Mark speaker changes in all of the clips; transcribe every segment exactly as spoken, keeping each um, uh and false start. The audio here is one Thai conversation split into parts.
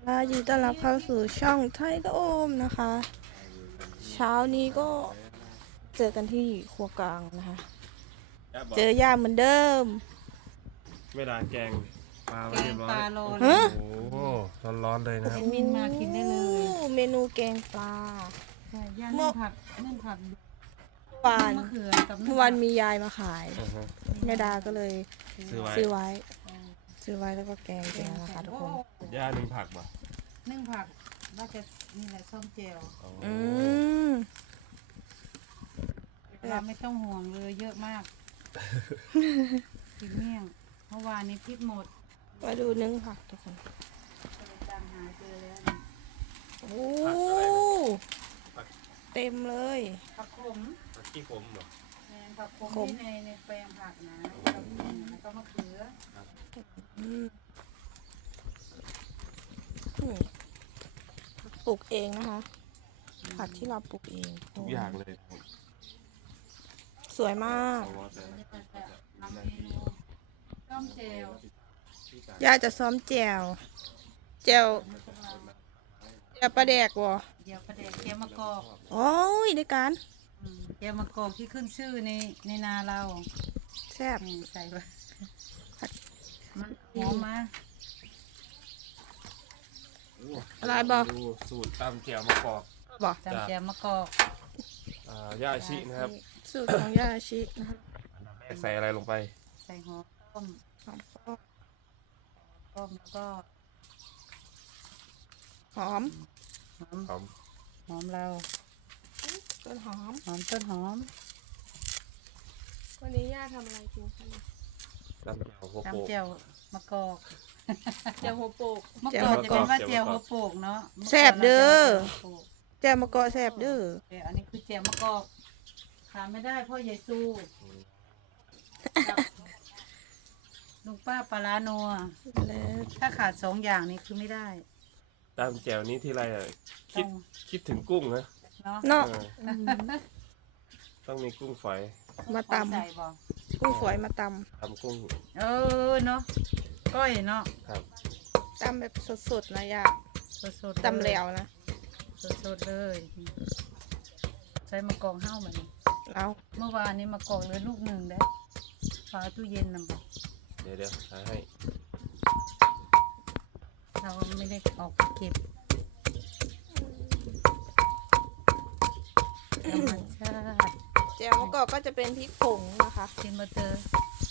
Speaker 1: ค่ะยินดีต้อนรับเข้าสู่ช่องไทยก็โอมนะคะ เช้านี้ก็เจอกันที่ครัวกลางนะคะ เจอย่าเหมือนเดิม
Speaker 2: ไม่ด่าแกงปลา
Speaker 3: แก
Speaker 2: ไว้เรีย
Speaker 3: ง
Speaker 2: บร้อ
Speaker 3: ปลาย โล
Speaker 1: ฮะ
Speaker 2: โอ้โหร้อนๆเลยนะครับ
Speaker 3: เอ็ดมินมากินได้เลย
Speaker 1: โอ้เมนูแกงปลา
Speaker 3: ใช่ย่างนึ่งผักนึ่งผัก
Speaker 1: เมื่อวาน
Speaker 3: มะเขือกับนึ่
Speaker 1: เมื่
Speaker 3: ง
Speaker 1: อวา
Speaker 3: ผั
Speaker 1: น
Speaker 3: ก
Speaker 1: มียายมาขาย
Speaker 2: อ่าฮะ
Speaker 1: แม่ดาก็เลย
Speaker 2: ซื้อไว้
Speaker 1: ซื้อไว้ ซื้อไว้แล้วก็แกงแกงนะคะทุกคน
Speaker 2: ย่าหนึ่งผักป่ะ
Speaker 3: นึ่งผักว่าจะนี่แหละส้มเจล
Speaker 2: อ๋อ
Speaker 1: อืม
Speaker 3: เราไม่ต้องห่วงเลยเยอะมากกินเมี่ยงเมื่อวานนี้พริกหมด
Speaker 1: มาดูนึ่งผักทุกคน
Speaker 3: ก็เลยตามหาเจอแล้วนี่
Speaker 1: โอ้เต็มเลย
Speaker 3: ผักขม
Speaker 2: ผักขี้ขมเหรอ
Speaker 3: แมนผักขม
Speaker 1: ขม
Speaker 3: ที่ในในแปลงผักนะกับแล้วก็มะเขือ
Speaker 1: อืมอืมปลูกเองนะคะ ผักที่เราปลูกเอง
Speaker 2: ทุกอย่างเลยครับ
Speaker 1: สวยมาก
Speaker 2: เอาว่าแต่
Speaker 3: นี่ก็จะทำเมนูส้มเจล
Speaker 1: ย่าจะซ้อมแจวแจวแจวปลาแดกวะ
Speaker 3: เดี๋ยวประเดี๋ยวเกี๊ยวมะกอก
Speaker 1: โอ้ยได้การ
Speaker 3: อืมเกี๊ยวมะกอกที่ขึ้นชื่อในในนาเรา
Speaker 1: แซ่บ
Speaker 3: นี่ใส่ไว้มันหอมมา
Speaker 1: อะไรบอ
Speaker 2: ดูสูตรตำเจียวมะกอก
Speaker 1: บอ
Speaker 3: จำเกี๊ยวมะกอก
Speaker 2: อ่าย่าชินะครับ
Speaker 1: สูตรของย่าชินะคะ
Speaker 2: อันดับแรกใส่อะไรลงไป
Speaker 3: ใส่หอมต้ม
Speaker 1: หอมก็
Speaker 3: ต้มแล้วก็
Speaker 1: หอม
Speaker 3: หอม
Speaker 2: หอม
Speaker 3: หอมเรา
Speaker 1: ต้นหอม
Speaker 3: หอมต้นหอม
Speaker 1: วันนี้ย่าทำอะไรกินคะเนี่ย
Speaker 2: ตำเจียวหัวโปก
Speaker 3: จำเจียวมะกอก
Speaker 1: แจวหัวโปก
Speaker 3: มะกอกจะเป็นว่าเจียวหัวโปกเนาะ
Speaker 1: แซ่บเด้อ
Speaker 3: มะกอก
Speaker 1: แจวมะกอกแซ่บเด้อ
Speaker 3: เดี๋ยวอันนี้คือเจียวมะกอกขาดไม่ได้เพ่อใหญ่ซูกับลุงป้าปลาร้านัว
Speaker 1: แล้ว
Speaker 3: ถ้าขาดสองอย่างนี้คือไม่ได้
Speaker 2: ตำเจียวนี้ที่ไรอ่ะคิด
Speaker 3: ต้อง
Speaker 2: คิดถึงกุ้งนะ
Speaker 3: เนาะ
Speaker 1: เนาะ
Speaker 2: เออ
Speaker 1: อืม
Speaker 2: ต้องมีกุ้งฝอย
Speaker 1: มาตำ
Speaker 3: ใส่บ่
Speaker 1: กุ้งฝอยมาต
Speaker 2: ตำกุ้ง
Speaker 3: เออเนาะก้อยเนาะ
Speaker 2: ครับ
Speaker 1: ำตำแบบสดๆนะย่า
Speaker 3: สดๆ
Speaker 1: ตำแล้วนะ
Speaker 3: สดๆเลยใส่มะกอกห้าวเหมือน
Speaker 1: เอา
Speaker 3: เมื่อวานนี้มะกอกเหลือลูกหนึ่งได้ฝาตู้เย็นนำบอก
Speaker 2: เดี๋ยวเดี๋ยวหาให้
Speaker 3: เราไม่ได้ออกไปเก็บธรรมชาติ
Speaker 1: แจวมะกอกก็จะเป็นพริกผงนะคะ
Speaker 3: กินมาเจอ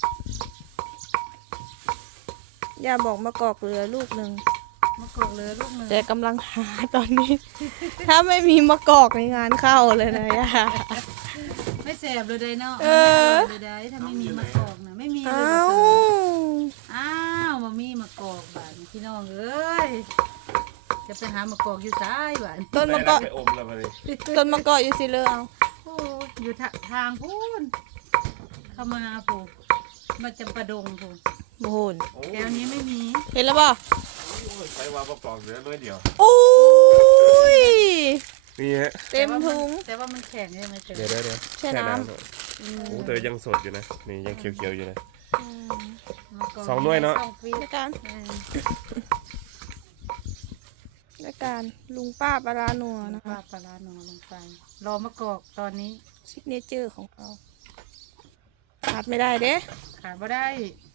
Speaker 1: ย่าบอกมะกอกเหลือลูกหนึ่ง
Speaker 3: มะกอกเหลือลูกหนึ่ง
Speaker 1: แต่กำลังหาตอนนี้ ถ้าไม่มีมะกอกในงานเข้าเลยนะย่า
Speaker 3: ไม่แสบเลยได้เนาะ
Speaker 1: เออ
Speaker 3: ไม่ได้ถ้าไม่มีมะกอกนะไม่มีเลย
Speaker 1: อ้า
Speaker 3: บ่
Speaker 1: ว
Speaker 3: เจออ้าวมามีมะกอกบ้านพี่น้องเอ้ยจะไปหามะกอกอยู่ซ้ายบ้าน
Speaker 1: ต้นมะกอก
Speaker 2: ไปอมแล้วมาดิ
Speaker 1: ต้นมะกอกอยู่สิเลยเอา
Speaker 3: โอ้อยู่ทาทางพูนเข้ามาพูมาจำปาดงพู
Speaker 1: โอ้โห
Speaker 2: โอ้
Speaker 3: แถวนี้ไม่มี
Speaker 2: ย
Speaker 1: เห็นแล้วป่ะ
Speaker 2: ใส่ว่าประกอบเหลือน้อยเดียว
Speaker 1: โอ้ย
Speaker 2: นี่ฮะ
Speaker 1: เต็มถุง
Speaker 3: แต่ว่ามันแข็งใช่ไหมเจอ
Speaker 2: เดี๋ยวเดี๋ยวเดี๋ยว
Speaker 1: แช่น้ำ
Speaker 2: หน่อยโอ้แต่ยังสดอยู่นะ นี่ยังเขียวๆอยู่นะ
Speaker 1: อืม
Speaker 3: มะกก
Speaker 2: สองหน่วยเนาะ
Speaker 3: สองฟี
Speaker 1: ด้วยกัน
Speaker 3: เออ
Speaker 1: ด้วยการลุงป้าปลาร้านัว
Speaker 3: แล้ว
Speaker 1: นะ
Speaker 3: ก็
Speaker 1: คะ
Speaker 3: ปลาร้าหนอลงไป รอมะกอกตอนนี้
Speaker 1: ซิกเนเจอร์ของเขาขาดไม่ได้เด้
Speaker 3: ขาดไม่ได้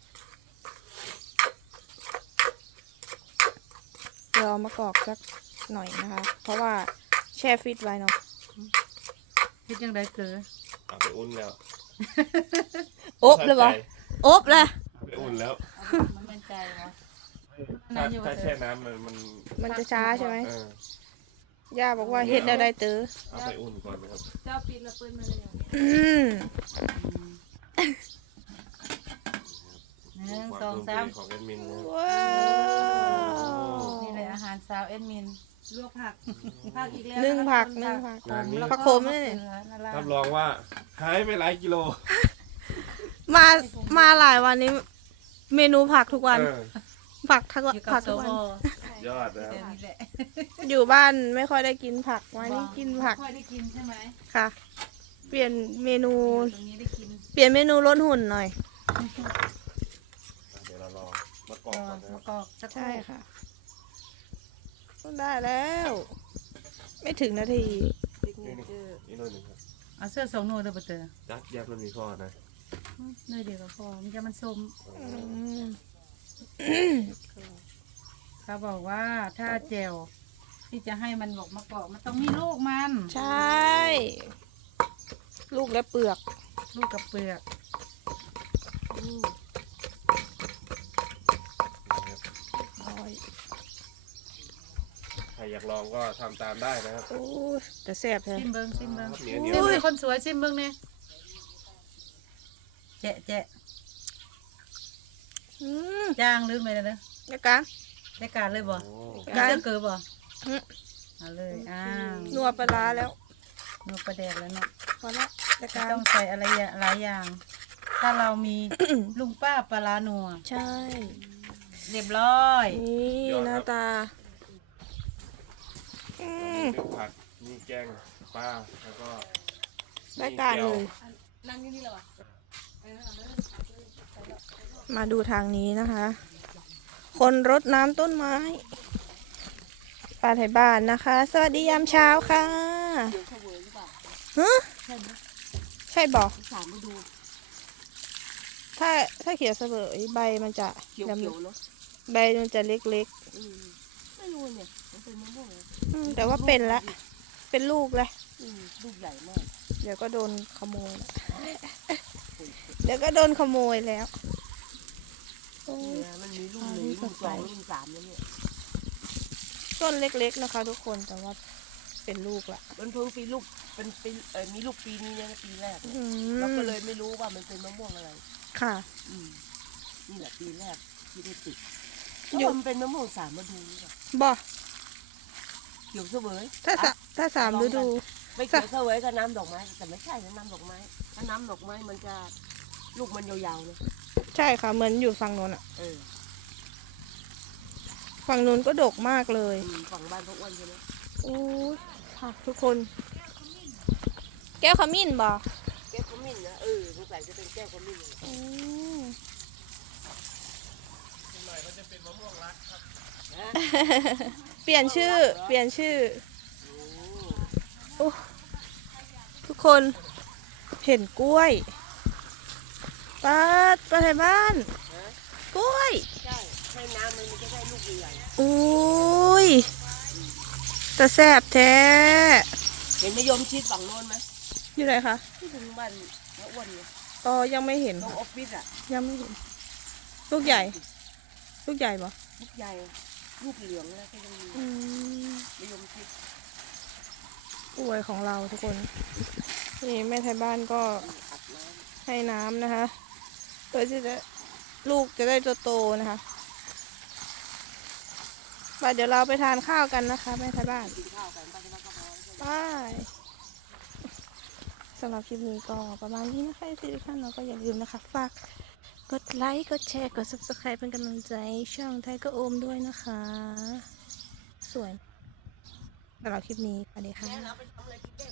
Speaker 1: รอมะกอกสักหน่อยนะคะ เพราะว่าแช่ฟิตไว้เนาะ
Speaker 3: คิดยังไงเกิด
Speaker 2: เอาไปอุ่นแล้ว
Speaker 1: อบเลยปะอบเลย
Speaker 2: เอาไปอุ่นแล้ว
Speaker 3: มันเป็นใจวะ
Speaker 2: ถ้าถ้าแช่น้ำมันมัน
Speaker 1: มันจะช้าใช่ไหม
Speaker 2: เออย่
Speaker 1: าบอกว่าเฮ็ดแนวใดเตอ
Speaker 2: เอาไปอุ่นก่อนนะครับ
Speaker 3: เจ้าปิดละเปิ้ลมาเลย
Speaker 1: อืม
Speaker 3: หนึ่งสองสาม
Speaker 2: ของแอดมินนะ
Speaker 1: ว้าว
Speaker 3: นี่เลยอาหารสาวเอ็ดมินลวกผักผักอีกแล้ว
Speaker 1: หนึ่งผักห
Speaker 3: ะ
Speaker 1: นึ่ง
Speaker 3: คะ
Speaker 1: ผัก
Speaker 3: แล้ว
Speaker 1: ผักโขมนี่
Speaker 3: ะเขือนั่นแหละ
Speaker 2: รับรองว่าหายไปหลายกิโล
Speaker 1: มามาหลายวันนี้ เมนูผักทุกวัน
Speaker 2: เออ
Speaker 1: ผักทั้ง
Speaker 3: อยู่กับ
Speaker 1: ผัก
Speaker 3: โซ
Speaker 1: ทุกวัน
Speaker 3: โฮ
Speaker 2: ยอดนะค
Speaker 3: เดี๋ยว
Speaker 2: รับ
Speaker 3: นี้แหละ
Speaker 1: อยู่บ้านไม่ค่อยได้กินผักวันนี้กินผัก
Speaker 3: ค่อยได้กินใช่ไหม
Speaker 1: ค่ะ เปลี่ยนเมนู
Speaker 3: ตรงนี้ได้กิน
Speaker 1: เปลี่ยนเมนูลดหุ่นหน่อย
Speaker 2: เดี๋ยวเรารอมะกอกก่อนนะค
Speaker 3: มะ
Speaker 2: รับ
Speaker 3: กอกสักครู่
Speaker 1: ใช่ค่ะได้แล้ว ไม่ถึงนาที
Speaker 2: นี่นี่นี่หน่อยหนึ่งครับ
Speaker 3: เอาเสื้อสองหน่วยเด้อปะเตอ
Speaker 2: จักยับมันมีข้อนะ
Speaker 3: หน่วยเดียวก็พอมันจะมันส้ม
Speaker 1: อืม
Speaker 3: เขาบอกว่าถ้าแจวที่จะให้มันบอกมะกอกมันต้องมีลูกมัน
Speaker 1: ใช่ ลูกและเปลือก
Speaker 3: ลูกกับเปลือกอืม
Speaker 1: น้อย
Speaker 2: ใครอยากลองก็ทำตามได้นะครับ
Speaker 1: โอ้ยแต่แซ่บแท้
Speaker 3: ซิมเบิงซิมเบิง
Speaker 2: เหนียวเหนี
Speaker 3: ซิ
Speaker 2: ยว
Speaker 3: ม
Speaker 2: เล
Speaker 3: เบิ
Speaker 2: ย
Speaker 3: งคนสวยซิมเบิงเนี่ยแจะแจะ
Speaker 1: อืม
Speaker 3: จ้างลืมไปเลยนะ
Speaker 1: นะกัน
Speaker 3: ได้การเลยบ่
Speaker 2: โอ้
Speaker 3: มีเสื้อเกิร์บ่
Speaker 1: อืม
Speaker 3: เอาเลยอ้าว
Speaker 1: นัวปลาร้าแล้ว
Speaker 3: นัวประแดกแล้วเนาะ
Speaker 1: พอละนะ
Speaker 3: ไม่
Speaker 1: กัน
Speaker 3: ต้องใส่อะไรหลายอย่าง ถ้าเรามี ลุงป้าปลาร้านัว
Speaker 1: ใช่
Speaker 3: เรียบร้อย
Speaker 1: นี่หน้าตา อืม
Speaker 2: มีผักมีแกงปลาแล้วก็
Speaker 1: ได้การเลย
Speaker 3: นั่งนี่นี่เหรอ
Speaker 1: มาดูทางนี้นะคะ คนรดน้ำต้นไม้ป้าไทยบ้านนะคะ สวัสดียามเช้าค่ะฮะใช่บอก
Speaker 4: สามฤดู
Speaker 1: ถ้าถ้าเขียวเสมอใบมันจะ
Speaker 4: เขียว
Speaker 1: ดำ
Speaker 4: เขียวๆเนาะ
Speaker 1: ใบมันจะเล็ก
Speaker 4: อืมไม่รู้เนี่ยมันเป็นมะม่วงเหรอ
Speaker 1: ๆอืมแต่ว่าเป็นละ เป็นลูกเลย
Speaker 4: อืมลูกใหญ่มาก
Speaker 1: เดี๋ยวก็โดนขโมย เดี๋ยวก็โดนขโมยแล้วโอ้ย
Speaker 4: เนี่ยมันมีลูกหนึ่ง
Speaker 1: อ่า
Speaker 4: ลูกสอง
Speaker 1: ลูก
Speaker 4: ลูกสามแล้วเนี่ย
Speaker 1: ต้นเล็กๆนะคะ ทุกคนแต่ว่าเป็นลูกละ
Speaker 4: มันเพิ่งปีลูกเป็นปีเออมีลูกปีนี้เนี่ยนะปีแรก
Speaker 1: อื
Speaker 4: เราก็
Speaker 1: ม
Speaker 4: เลยไม่รู้ว่ามันเป็นมะม่วงอะไร
Speaker 1: ค่ะ
Speaker 4: อืมนี่แหละปีแรกที่ได้ติด
Speaker 1: อยู่
Speaker 4: แล้วมันเป็นมะม่วงสามฤดูนี่ค่ะ
Speaker 1: บอ
Speaker 4: เขียวเสวย
Speaker 1: ถ้าสะ
Speaker 4: อ่ะ
Speaker 1: ถ้าสามฤดู
Speaker 4: ไม่เขียวเสวยก็น้ำดอกไม้แต่ไม่ใช่นะน้ำดอกไม้ถ้าน้ำดอกไม้มันจะลูกมันยาวๆเลย
Speaker 1: ใช่ค่ะ เหมือนอยู่ฝั่งโน้นอะ
Speaker 4: เออ
Speaker 1: ฝั่งนู้นก็ดกมากเลย
Speaker 4: อืมฝั่งบ้านพวกอ้วนใช่ไหม
Speaker 1: โอ้ยค่ะทุกคน แก้วขมิ้นบ่
Speaker 4: แก้วขมิ้นนะเออสงสัยจะเป็นแก้วขมิ้นเลย
Speaker 1: อืม เปลี่ยนชื่อ เปลี่ยนชื่อโอ้ทุกคนเห็นกล้วยป้าดป้าไทยบ้าน กล้วย
Speaker 4: ใช่ให้น้ำมันมันจะได้ลูกใหญ่
Speaker 1: อุ้ยแต่แสบแท้
Speaker 4: ๆเห็นมะยมชิดฝั่งโน้นไหม
Speaker 1: อยู่ไหนคะ
Speaker 4: ที่ถึงบ้านพระอ้วนเนี่ย
Speaker 1: อ๋อยังไม่เห็น
Speaker 4: ตรง
Speaker 1: ค่ะ
Speaker 4: ออฟฟิศอ่ะ
Speaker 1: ยังไม่เห็น ลูกใหญ่ ลูกใหญ่ปะ
Speaker 4: ลูกใหญ่ลูกเหลืองแล้วก็ยังมี
Speaker 1: อืม
Speaker 4: มะยมชิด
Speaker 1: กล้วยของเราทุกคน นี่แม่ไทยบ้านก็
Speaker 4: อัดน้
Speaker 1: ให้น้ำนะคะเพื่อที่จะลูกจะได้โตๆนะคะไปเดี๋ยวเราไปทานข้าวกันนะคะแม่ไทยบ้าน
Speaker 4: ำกินข้าวกันป้าจะมาก็พอ
Speaker 1: ไปสำหรับคลิปนี้ก็ประมาณนี้นะคะทุกท่านเราก็อย่าลืมนะคะฝากกดไลค์กดแชร์กด ซับสไครบ์ เป็นกำลังใจช่องไทยก็โอมด้วยนะคะ สวยสำหรับคลิปนี้สวัสดีค่ะ
Speaker 4: แล้วเราไปทำอะไรกินได้